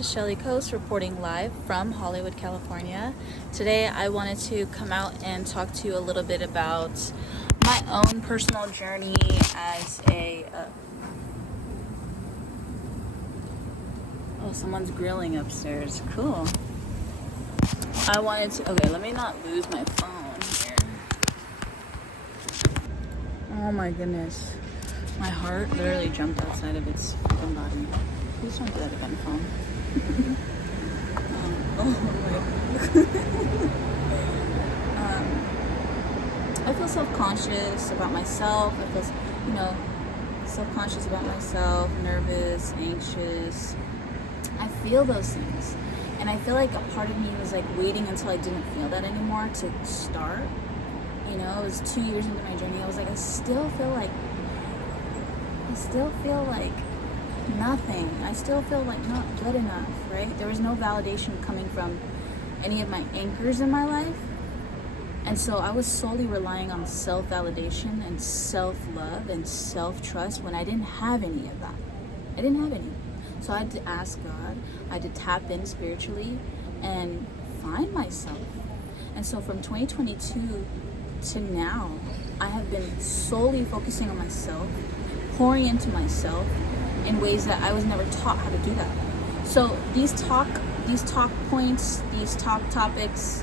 This is Shellie Coast reporting live from Hollywood, California. Today I wanted to come out and talk to you a little bit about my own personal journey as a... Oh, someone's grilling upstairs. Cool. Okay, let me not lose my phone here. Oh my goodness. My heart literally jumped outside of its freaking body. Please don't do that again, phone. I feel self-conscious about myself. I feel, self-conscious about myself, nervous, anxious. I feel those things. And I feel like a part of me was like waiting until I didn't feel that anymore to start. It was 2 years into my journey. I was like, I still feel like nothing. I still feel like not good enough, right? There was no validation coming from any of my anchors in my life. And so I was solely relying on self-validation and self-love and self-trust when I didn't have any of that. I didn't have any. So I had to ask God, I had to tap in spiritually and find myself. And so from 2022 to now, I have been solely focusing on myself, pouring into myself in ways that I was never taught how to do that. So these talk points, these talk topics,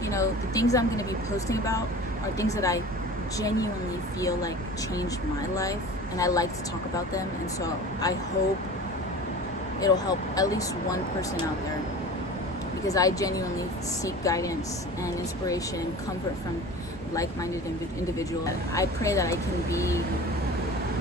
the things I'm going to be posting about are things that I genuinely feel like changed my life, and I like to talk about them. And so I hope it'll help at least one person out there, because I genuinely seek guidance and inspiration and comfort from like-minded individuals. I pray that I can be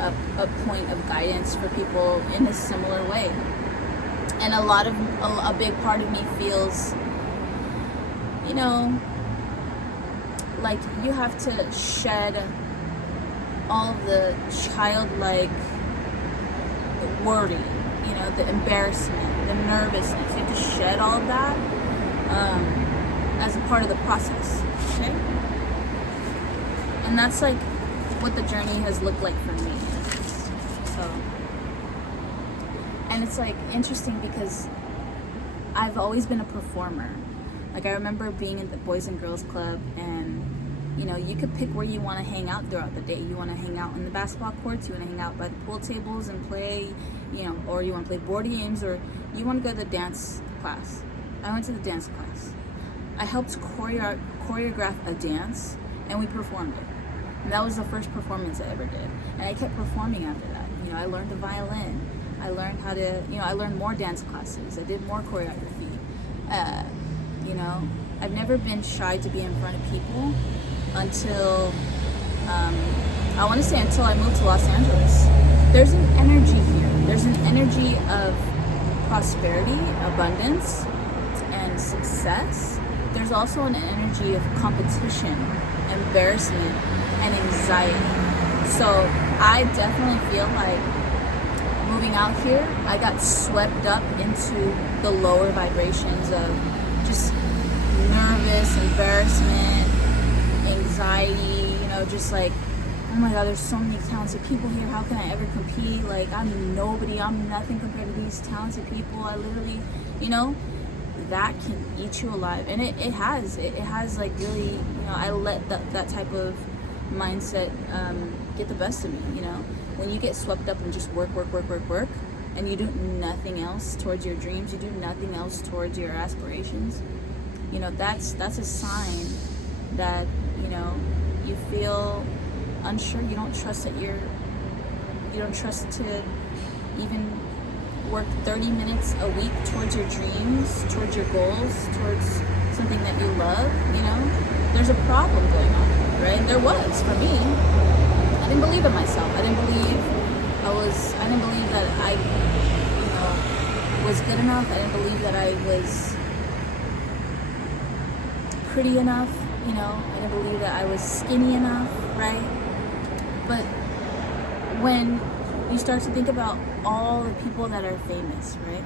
a point of guidance for people in a similar way. And a big part of me feels, like you have to shed all of the childlike worry, the embarrassment, the nervousness. You have to shed all of that as a part of the process, okay? And that's like what the journey has looked like for me. And it's like interesting because I've always been a performer. Like I remember being in the Boys and Girls Club, and you could pick where you want to hang out throughout the day. You want to hang out in the basketball courts, you want to hang out by the pool tables and play, or you want to play board games, or you want to go to the dance class. I went to the dance class. I helped choreograph a dance, and we performed it. And that was the first performance I ever did. And I kept performing after that. I learned the violin. I learned how to, I learned more dance classes. I did more choreography. I've never been shy to be in front of people until I moved to Los Angeles. There's an energy here. There's an energy of prosperity, abundance, and success. There's also an energy of competition, embarrassment, and anxiety. So I definitely feel like moving out here, I got swept up into the lower vibrations of just nervous, embarrassment, anxiety, just like, oh my God, there's so many talented people here. How can I ever compete? Like, I'm nobody. I'm nothing compared to these talented people. I literally, that can eat you alive. And it has like really, I let that type of mindset get the best of me. When you get swept up and just work, and you do nothing else towards your dreams, you do nothing else towards your aspirations, that's a sign that, you feel unsure. You don't trust to even work 30 minutes a week towards your dreams, towards your goals, towards something that you love. There's a problem going on, right? There was for me. I didn't believe in myself. I didn't believe that I, was good enough. I didn't believe that I was pretty enough. I didn't believe that I was skinny enough, right? But when you start to think about all the people that are famous, right?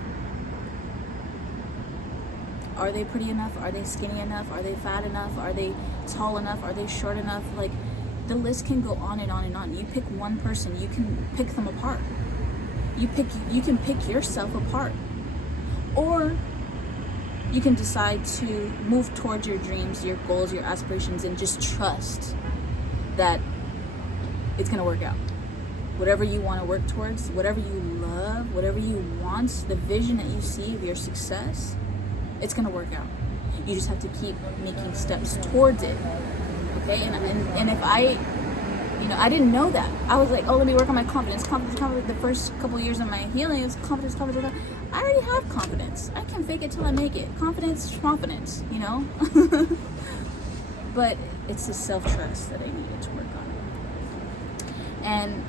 Are they pretty enough? Are they skinny enough? Are they fat enough? Are they tall enough? Are they short enough? Like, the list can go on and on and on. You pick one person, you can pick them apart. You can pick yourself apart. Or you can decide to move towards your dreams, your goals, your aspirations, and just trust that it's gonna work out. Whatever you want to work towards, whatever you love, whatever you want, the vision that you see of your success, it's gonna work out. You just have to keep making steps towards it. Okay? And if I didn't know that. I was like, oh, let me work on my confidence. The first couple years of my healing is confidence. I already have confidence. I can fake it till I make it. Confidence, you know? But it's the self-trust that I needed to work on. And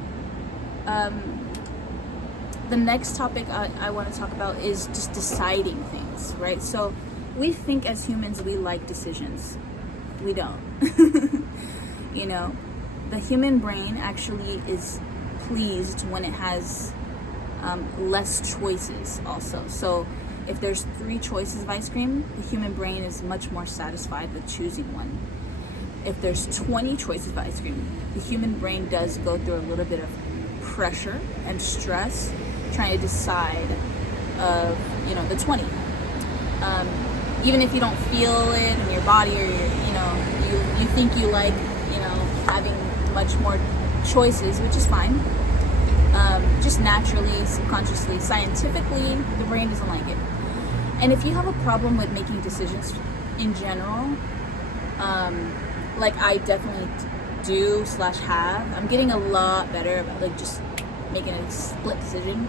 the next topic I want to talk about is just deciding things, right? So we think as humans we like decisions. We don't. You know, the human brain actually is pleased when it has less choices also. So if there's 3 choices of ice cream, the human brain is much more satisfied with choosing one. If there's 20 choices of ice cream, the human brain does go through a little bit of pressure and stress trying to decide of, you know, the 20. Even if you don't feel it in your body, or you think you like, you know, having much more choices, which is fine. Just naturally, subconsciously, scientifically, the brain doesn't like it. And if you have a problem with making decisions in general, like I definitely do/have, I'm getting a lot better about like just making a split decision.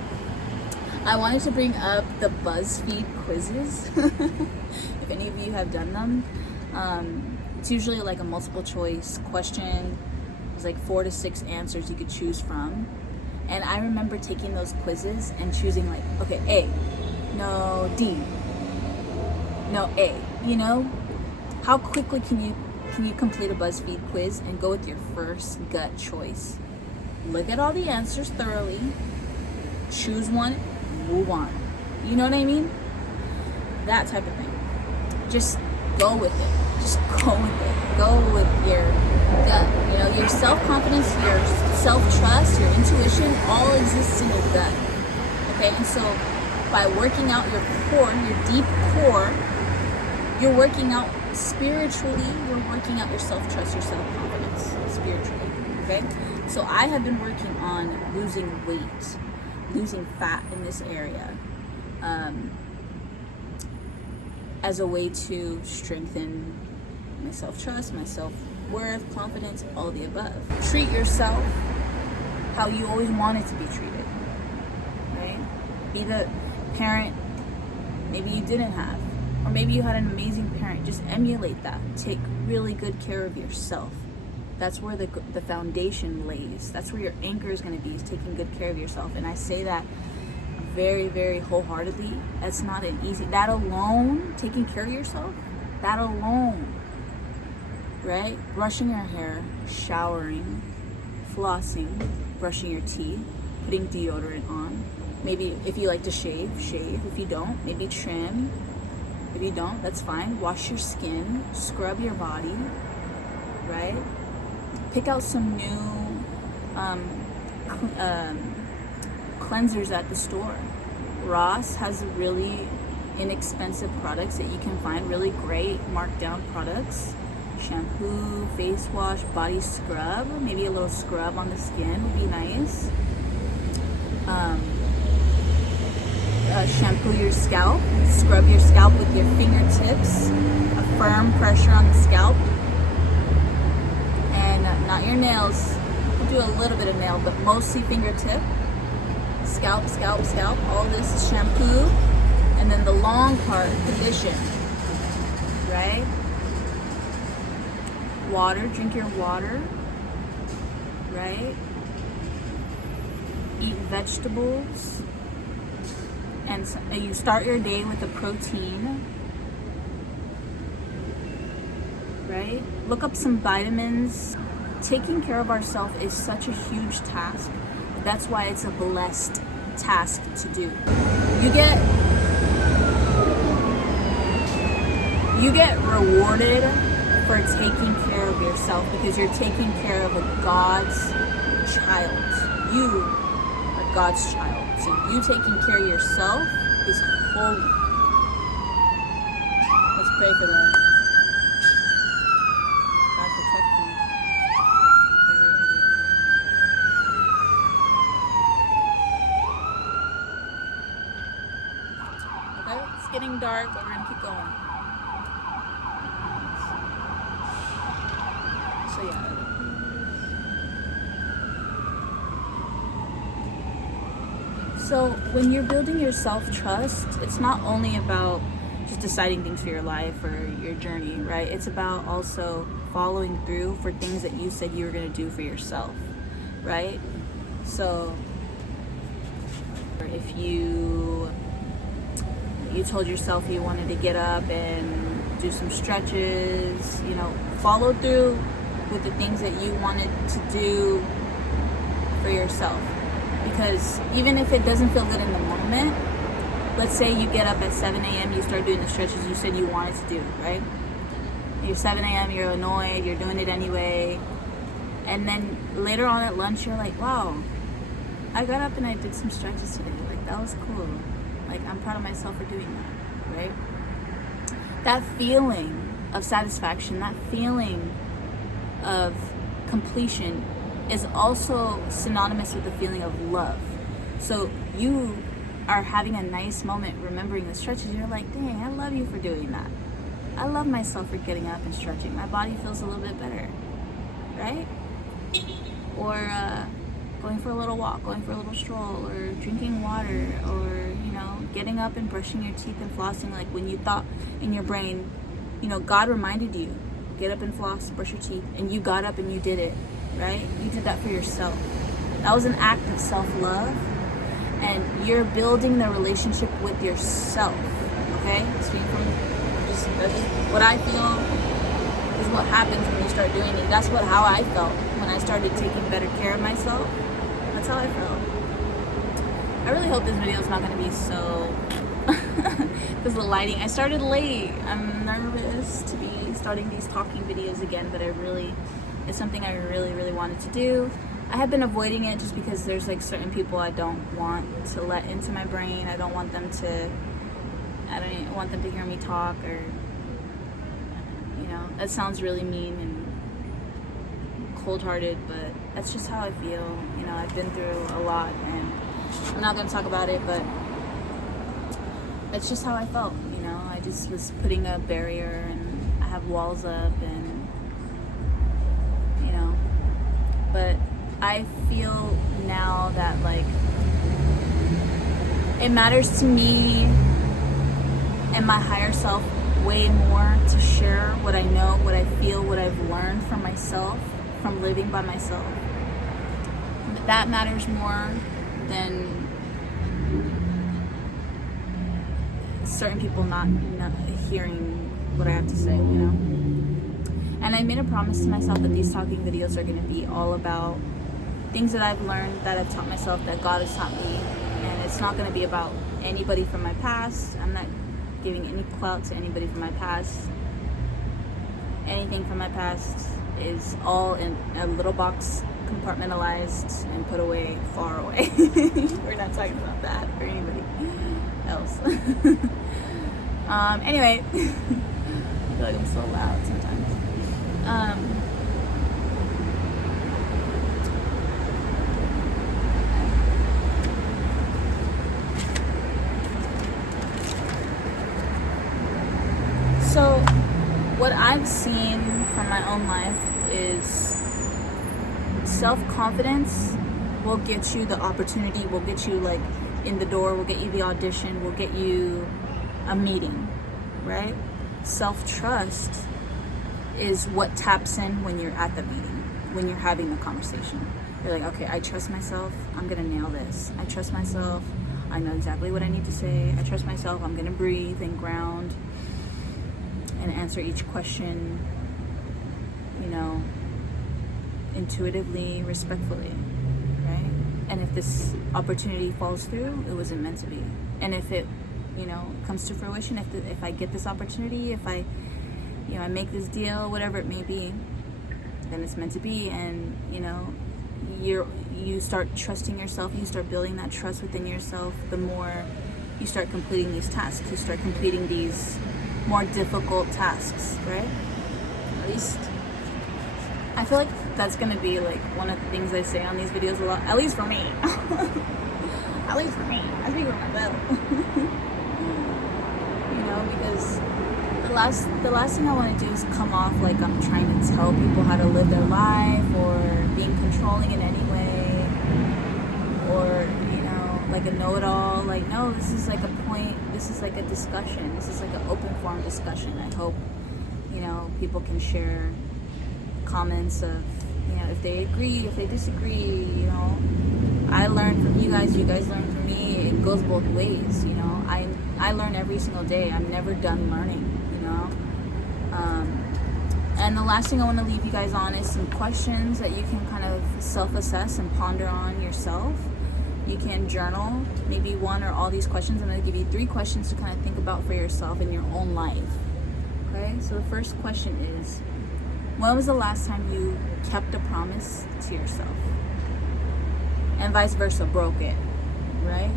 I wanted to bring up the BuzzFeed quizzes. If any of you have done them, it's usually like a multiple choice question. There's like 4 to 6 answers you could choose from. And I remember taking those quizzes and choosing like, okay, A, no, D, no, A. You know, how quickly can you complete a BuzzFeed quiz and go with your first gut choice? Look at all the answers thoroughly, choose one, move on. You know what I mean? That type of thing. Just go with it. Just go with it. Go with your gut. You know, your self-confidence, your self-trust, your intuition, all exists in your gut. Okay, and so by working out your core, your deep core, you're working out spiritually, you're working out your self-trust, your self-confidence spiritually. Okay? So I have been working on losing weight, losing fat in this area, as a way to strengthen my self-trust, my self-worth, confidence, all the above. Treat yourself how you always wanted to be treated, right? Be the parent maybe you didn't have, or maybe you had an amazing parent. Just emulate that. Take really good care of yourself. That's where the foundation lays. That's where your anchor is going to be, is taking good care of yourself. And I say that very, very wholeheartedly. That's not an easy, that alone, taking care of yourself, that alone, right? Brushing your hair, showering, flossing, brushing your teeth, putting deodorant on. Maybe if you like to shave. If you don't, maybe trim. If you don't, that's fine. Wash your skin, scrub your body, right? Pick out some new cleansers at the store. Ross has really inexpensive products that you can find, really great marked down products. Shampoo, face wash, body scrub, maybe a little scrub on the skin would be nice. Shampoo your scalp, scrub your scalp with your fingertips, a firm pressure on the scalp, and not your nails. You do a little bit of nail, but mostly fingertip. Scalp, all this is shampoo, and then the long part, condition, right? Water, drink your water, right? Eat vegetables, and you start your day with a protein, right? Look up some vitamins. Taking care of ourselves is such a huge task. That's why it's a blessed task to do. You get rewarded for taking care of yourself because you're taking care of a God's child. You are God's child. So you taking care of yourself is holy. Pray for that. God protect you. Carry it everywhere. Okay, it's getting dark, but we're gonna keep going. So yeah. So when you're building your self-trust, it's not only about just deciding things for your life or your journey, right? It's about also following through for things that you said you were going to do for yourself, right? So if you told yourself you wanted to get up and do some stretches, follow through with the things that you wanted to do for yourself. Because even if it doesn't feel good in the moment, let's say you get up at 7 a.m., you start doing the stretches you said you wanted to do, right? You're 7 a.m., you're annoyed, you're doing it anyway. And then later on at lunch, you're like, wow, I got up and I did some stretches today. Like, that was cool. Like, I'm proud of myself for doing that, right? That feeling of satisfaction, that feeling of completion is also synonymous with the feeling of love. So you are having a nice moment remembering the stretches. You're like, dang, I love you for doing that. I love myself for getting up and stretching. My body feels a little bit better, right? Or going for a little walk, going for a little stroll, or drinking water, or getting up and brushing your teeth and flossing. Like when you thought in your brain, God reminded you, get up and floss, brush your teeth, and you got up and you did it, right? You did that for yourself. That was an act of self-love, and you're building the relationship with yourself, okay? Speaking from that's just what I feel is what happens when you start doing it. That's how I felt when I started taking better care of myself. That's how I felt. I really hope this video is not going to be so because the lighting. I started late. I'm nervous to be starting these talking videos again, but it's something I really, really wanted to do. I have been avoiding it just because there's certain people I don't want to let into my brain. I don't want them to hear me talk, or that sounds really mean and cold-hearted, but that's just how I feel. I've been through a lot, and I'm not going to talk about it, but that's just how I felt. I just was putting a barrier, and I have walls up, and but I feel now that it matters to me and my higher self way more to share what I know, what I feel, what I've learned from myself, from living by myself. That matters more than certain people not hearing what I have to say, And I made a promise to myself that these talking videos are going to be all about things that I've learned, that I've taught myself, that God has taught me. And it's not going to be about anybody from my past. I'm not giving any clout to anybody from my past. Anything from my past is all in a little box, compartmentalized and put away, far away. We're not talking about that or anybody else. Anyway, I feel like I'm so loud sometimes. So what I've seen from my own life is self-confidence will get you the opportunity, will get you in the door, will get you the audition, will get you a meeting, right? Self-trust is what taps in when you're at the meeting, when you're having the conversation. You're like, okay, I trust myself, I'm gonna nail this. I trust myself, I know exactly what I need to say. I trust myself, I'm gonna breathe and ground and answer each question, intuitively, respectfully, right? And if this opportunity falls through, it wasn't meant to be. And if it, comes to fruition, if I get this opportunity, if I make this deal, whatever it may be, then it's meant to be. And you start trusting yourself, you start building that trust within yourself. The more you start completing these tasks, you start completing these more difficult tasks, right? At least I feel like that's gonna be like one of the things I say on these videos a lot, at least for me. At least for me. I speak for myself. You know, because the last thing I want to do is come off like I'm trying to tell people how to live their life, or being controlling in any way, or, you know, like a know-it-all. Like, no, this is like a point, this is like a discussion, this is like an open forum discussion. I hope, you know, people can share comments of, you know, if they agree, if they disagree. You know, I learn from you guys learn from me. It goes both ways, you know. I learn every single day. I'm never done learning, you know. And the last thing I want to leave you guys on is some questions that you can kind of self-assess and ponder on yourself. You can journal maybe one or all these questions. I'm going to give you 3 questions to kind of think about for yourself in your own life. Okay, so the first question is, when was the last time you kept a promise to yourself? And vice versa, broke it, right?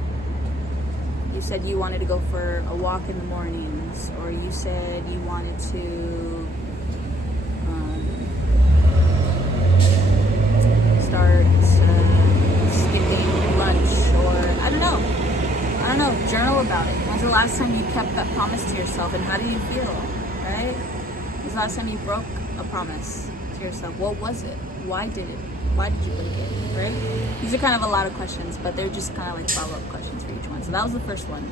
You said you wanted to go for a walk in the mornings, or you said you wanted to start skipping lunch, or I don't know, journal about it. When's the last time you kept that promise to yourself, and how do you feel, right? When's the last time you broke a promise to yourself? What was it? Why did you break it, right? These are kind of a lot of questions, but they're just kind of like follow-up questions for each one. So that was the first one.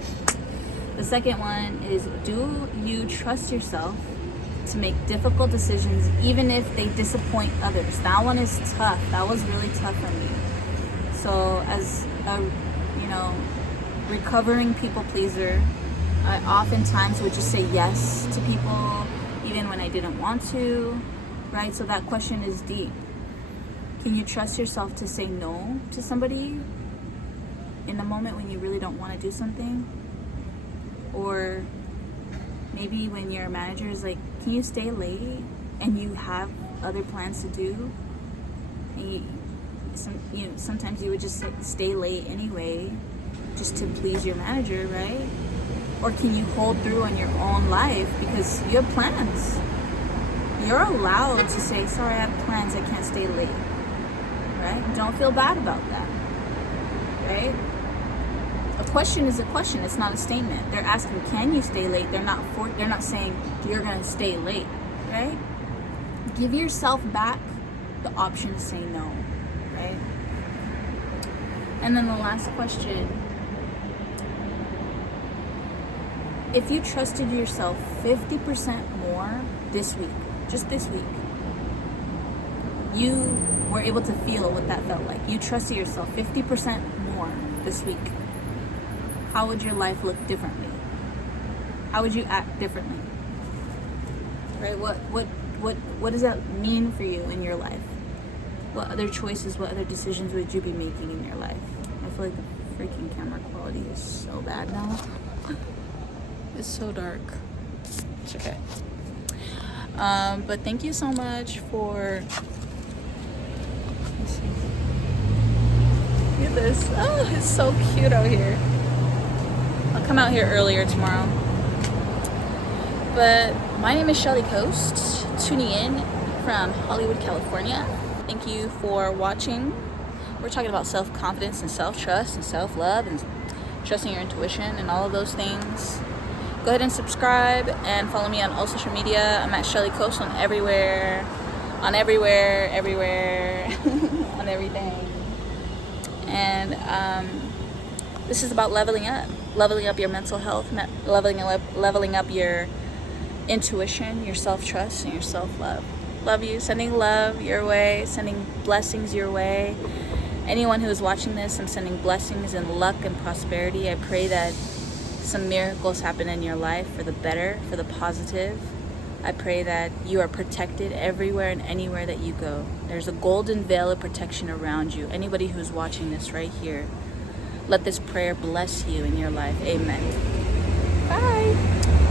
The second one is, do you trust yourself to make difficult decisions even if they disappoint others? That one is tough. That was really tough for me. So as a, you know, recovering people pleaser, I oftentimes would just say yes to people even when I didn't want to, right? So that question is deep. Can you trust yourself to say no to somebody in a moment when you really don't want to do something? Or maybe when your manager is like, can you stay late, and you have other plans to do, and sometimes you would just stay late anyway just to please your manager, right? Or can you hold through on your own life because you have plans? You're allowed to say, sorry, I have plans, I can't stay late, right? Don't feel bad about that, right? A question is a question. It's not a statement. They're asking, can you stay late? They're not saying you're gonna stay late, right? Give yourself back the option to say no, right? And then the last question, if you trusted yourself 50% more this week, just this week, you were able to feel what that felt like. You trusted yourself 50% more this week. How would your life look differently? How would you act differently? Right? What does that mean for you in your life? What other choices, what other decisions would you be making in your life? I feel like the freaking camera quality is so bad now. It's so dark. It's okay. But thank you so much for... Look at this. Oh, it's so cute out here. I'll come out here earlier tomorrow. But my name is Shellie Coast, tuning in from Hollywood, California. Thank you for watching. We're talking about self-confidence and self-trust and self-love and trusting your intuition and all of those things. Go ahead and subscribe and follow me on all social media. I'm at Shellie Coast on everywhere, on everything. And this is about leveling up your mental health, leveling up your intuition, your self-trust, and your self-love. Love you. Sending love your way, sending blessings your way. Anyone who is watching this, I'm sending blessings and luck and prosperity. I pray that some miracles happen in your life for the better, for the positive. I pray that you are protected everywhere and anywhere that you go. There's a golden veil of protection around you. Anybody who's watching this right here, let this prayer bless you in your life. Amen. Bye.